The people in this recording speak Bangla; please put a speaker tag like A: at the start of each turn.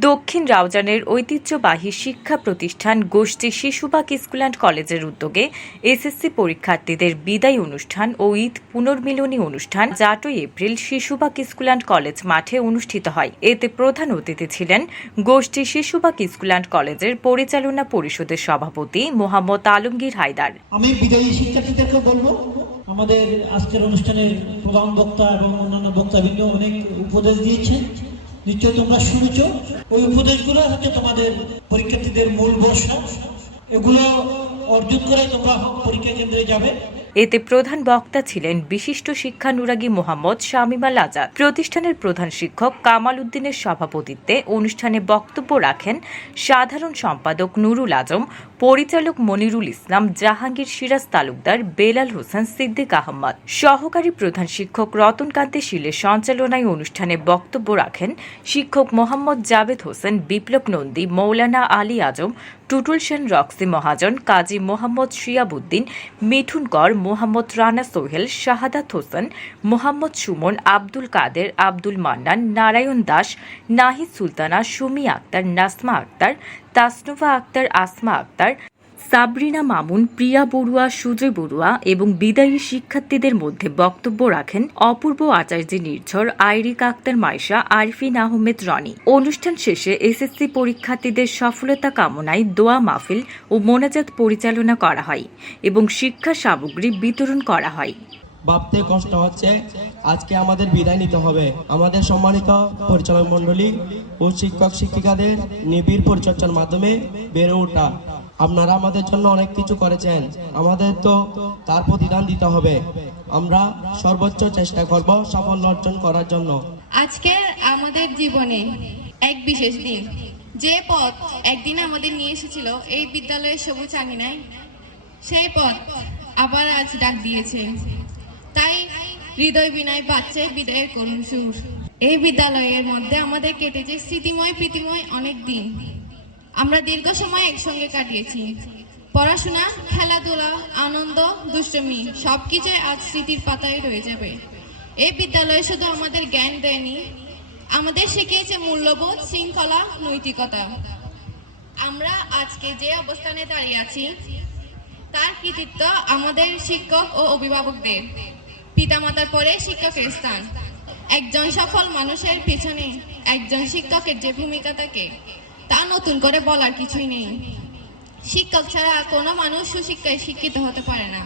A: দক্ষিণ রাউজানের ঐতিহ্যবাহী শিক্ষা প্রতিষ্ঠান গোষ্ঠী শিশুবাগ স্কুল অ্যান্ড কলেজের উদ্যোগে এসএসসি পরীক্ষার্থীদের বিদায় অনুষ্ঠান ও ঈদ পুনর্মিলনী অনুষ্ঠান জাটই April Shishubag school and college মাঠে অনুষ্ঠিত হয়। এতে প্রধান অতিথি ছিলেন গোষ্ঠী শিশুবাগ স্কুল অ্যান্ড কলেজের পরিচালনা পরিষদের সভাপতি মোহাম্মদ আলমগীর হায়দার।
B: আমি বিদায়ী শিক্ষার্থীদেরকে বলব আমাদের আজকের অনুষ্ঠানের প্রধান বক্তা এবং অন্যান্য বক্তা বক্তাবৃন্দ অনেক উপদেশ দিয়েছেন। নিশ্চয় তোমরা শুনেছ। ওই উপদেশগুলো হচ্ছে তোমাদের পরীক্ষার্থীদের মূল বর্ষা এগুলো অর্জন করে তোমরা পরীক্ষা কেন্দ্রে যাবে।
A: এতে প্রধান বক্তা ছিলেন বিশিষ্ট শিক্ষানুরাগী মোহাম্মদ শামিম আল আজাদ। প্রতিষ্ঠানের প্রধান শিক্ষক কামাল উদ্দিনের সভাপতিত্বে অনুষ্ঠানে বক্তব্য রাখেন সাধারণ সম্পাদক নুরুল আজম, পরিচালক মনিরুল ইসলাম, জাহাঙ্গীর সিরাজ তালুকদার, বেলাল হোসেন সিদ্দিক আহমদ। সহকারী প্রধান শিক্ষক রতনকান্তি শীলের সঞ্চালনায় অনুষ্ঠানে বক্তব্য রাখেন শিক্ষক মোহাম্মদ জাভেদ হোসেন, বিপ্লব নন্দী, মৌলানা আলী আজম টুটুল সেন, রক্সি মহাজন, কাজী মোহাম্মদ শিয়াবুদ্দিন, মিঠুন কর, মোহাম্মদ রানা সোহেল, শাহাদাত হোসেন, মোহাম্মদ সুমন, আব্দুল কাদের, আব্দুল মান্নান, নারায়ণ দাস, নাহিদ সুলতানা, সুমি আক্তার, নাসমা আক্তার, তাসনুভা আক্তার, আসমা আক্তার সাবরিনা মামুন, প্রিয়া বড়ুয়া, সুজয় বড়ুয়া এবং বিদায়ী শিক্ষার্থীদের মধ্যে বক্তব্য রাখেন অপূর্ব আচার্য নির্ঝর, আইরিক আক্তার মাইশা, আরফিন আহমেদ রনি। অনুষ্ঠান শেষে এসএসসি পরীক্ষার্থীদের সফলতা কামনায় দোয়া মাহফিল ও মোনাজাত পরিচালনা করা হয় এবং শিক্ষা সামগ্রী বিতরণ করা হয়।
C: ভাবতে কষ্ট হচ্ছে। আজকে আমাদের বিদায় নিতে হবে। আমাদের সম্মানিত পরিচালক মণ্ডলী ও শিক্ষক শিক্ষিকাদের নিবিড় পরিচর্যার মাধ্যমে বেড়ে ওঠা। আপনারা আমাদের জন্য অনেক কিছু করেছেন। আমাদের তো তার প্রতিদান দিতে হবে। আমরা সর্বোচ্চ চেষ্টা করব সাফল্য অর্জন করার জন্য।
D: আজকে আমাদের জীবনে এক বিশেষ দিন। যে পথ একদিন আমাদের নিয়ে এসেছিল, এই বিদ্যালয়ের সবুজ আঙিনায়, সেই পথ আবার আজ ডাক দিয়েছে। তাই হৃদয় বিনয় বাচ্চায় বিদায়ের করুণ সুর। এই বিদ্যালয়ের মধ্যে আমাদের কেটেছে স্মৃতিময়, প্রীতিময় অনেক দিন। আমরা দীর্ঘ সময় একসঙ্গে কাটিয়েছি। পড়াশোনা, খেলাধুলা, আনন্দ, দুষ্টমি, সবকিছুই আজ স্মৃতির পাতায় রয়ে যাবে। এই বিদ্যালয় শুধু আমাদের জ্ঞান দেয়নি, আমাদের শিখিয়েছে মূল্যবোধ, শৃঙ্খলা, নৈতিকতা। আমরা আজকে যে অবস্থানে দাঁড়িয়ে আছি, তার কৃতিত্ব আমাদের শিক্ষক ও অভিভাবকদের। পিতামাতার পরে শিক্ষকের স্থান। একজন সফল মানুষের পিছনে একজন শিক্ষকের যে ভূমিকা থাকে তা নতুন করে বলার কিছুই নেই। শিক্ষক ছাড়া কোনো মানুষ সুশিক্ষায় শিক্ষিত হতে পারে না।